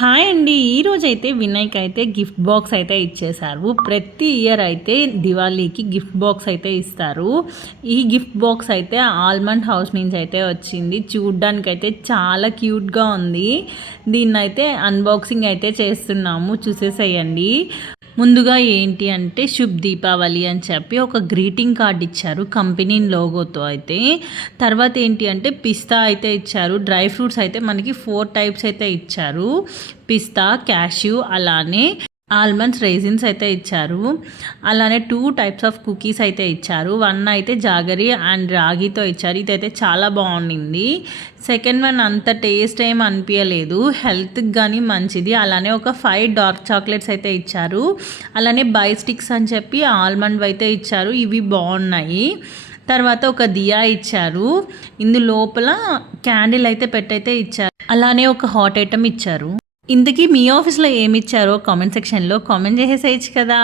Hi అండి. ఈరోజైతే వినయ్‌కి అయితే గిఫ్ట్ బాక్స్ అయితే ఇచ్చేశారు. ప్రతి ఇయర్ అయితే దివాళీకి గిఫ్ట్ బాక్స్ అయితే ఇస్తారు. ఈ గిఫ్ట్ బాక్స్ అయితే ఆల్మండ్ హౌస్ నుంచి అయితే వచ్చింది. చూడ్డానికైతే చాలా క్యూట్‌గా ఉంది. దీన్నైతే అన్బాక్సింగ్ అయితే చేస్తున్నాము. చూసేసేయండి. ముందుగా ఏంటి అంటే శుభ్ దీపావళి అని చెప్పి ఒక గ్రీటింగ్ కార్డ్ ఇచ్చారు కంపెనీ లోగోతో అయితే. తర్వాత ఏంటి అంటే పిస్తా అయితే ఇచ్చారు. డ్రై ఫ్రూట్స్ అయితే మనకి 4 టైప్స్ అయితే ఇచ్చారు. పిస్తా, క్యాష్యూ అలానే ఆల్మండ్స్, రైజిన్స్ అయితే ఇచ్చారు. అలానే 2 టైప్స్ ఆఫ్ కుకీస్ అయితే ఇచ్చారు. 1 అయితే జాగరి అండ్ రాగితో ఇచ్చారు. ఇదైతే చాలా బాగుండింది. సెకండ్ వన్ అంత టేస్ట్ ఏం అనిపించలేదు. హెల్త్కి కానీ మంచిది. అలానే ఒక 5 డార్క్ చాక్లెట్స్ అయితే ఇచ్చారు. అలానే బై స్టిక్స్ అని చెప్పి ఆల్మండ్ అయితే ఇచ్చారు. ఇవి బాగున్నాయి. తర్వాత ఒక దియా ఇచ్చారు. ఇందు లోపల క్యాండిల్ అయితే పెట్టయితే ఇచ్చారు. అలానే ఒక హాట్ ఐటమ్ ఇచ్చారు. ఇంతకీ మీ ఆఫీస్లో ఏమి ఇచ్చారో కామెంట్ సెక్షన్లో కామెంట్ చేసేసేయచ్చు కదా.